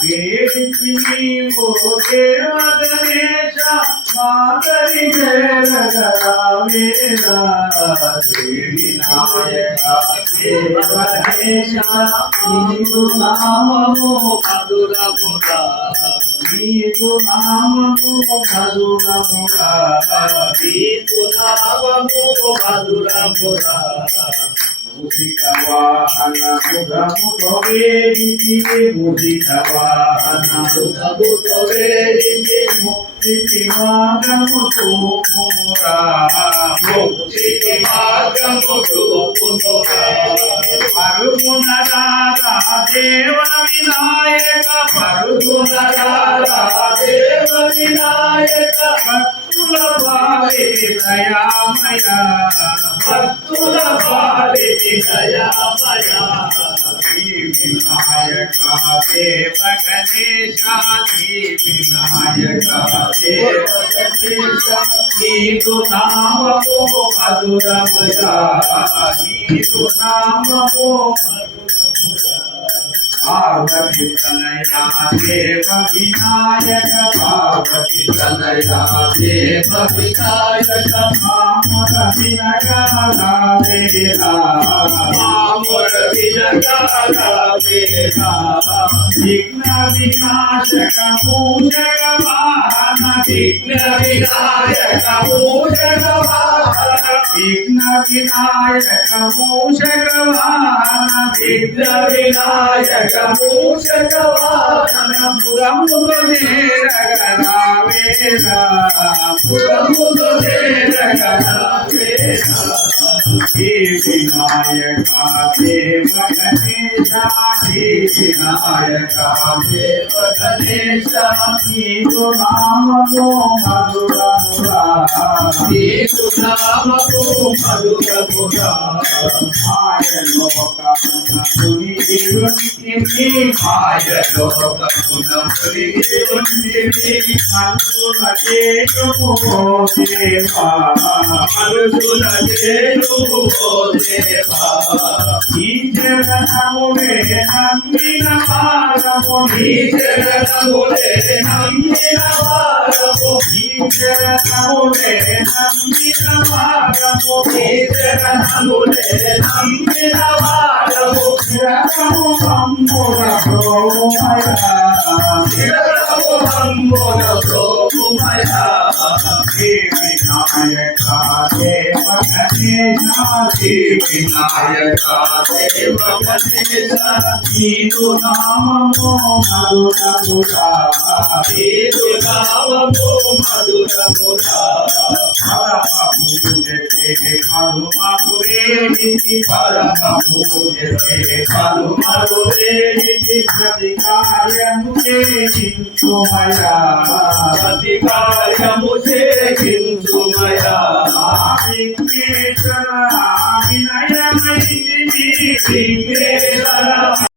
వేడిచి నీవు దేవ గణేశ మాతరి గణేశ నామము మధురముగా నీకు నామము మధురముగా నీకు నామము మధురముగా ముదిక వాహన ముఖముతో ముదిక వాహన ముఖముతో మార్గము చూపురా మార్గము చూపురా దేవ వినాయక పరుగునరారా దేవ వినాయక భక్తుల పాలిటి దయామయ భక్తుల పాలిటి దయామయ వినాయక దేవ గణేశ శ్రీ వినాయక దేవ గణేశ నీకు నామము మధురముగా నీకు నామము మధురముగా పార్వతి తనయా దేవ వినాయక పార్వతి తనయా దేవ వినాయక మామర వినగాదేరా మామర విఘ్న వినాశక పూజక విఘ్న వినాయక పూజక విఘ్న వినాయక పూజక వాహన విఘ్న వినాయక మూషక పురములు నేరగరావేరా పురములు నేరగరావేరా శ్రీ వినాయక దేవ గణేశ శ్రీ వినాయక దేవ గణేశ నామము మధురమురా నీకు నామము మధురమురా మాయలోకమున పురిగి ఉంటివి మాయలోకమున పురిగి చేయుము దేవా మనసుల చేయుము దేవా ఈ జగనములే నమ్మిన వారము ఈ నమ్మిన వారము ఈ నమ్మిన వారము ఈ జగనములే నమ్మిన వారము చిరకము అమ్ముల ప్రోమయ చిరకము అమ్ముల ప్రోమయ శ్రీ వినాయక దేవ గణేశ శ్రీ వినాయక దేవ గణేశ నామము మధురమురా నీకు నామము మధురమురా పరమ పూజతే కలుమకురేటి పరమ పూజతే కలుమకురేటి ప్రతికార్యము చేయించుమయా ప్రతికార్యము చేయించుమయా విఘ్నేశ్వర వినయమైంది విఘ్నేశ్వర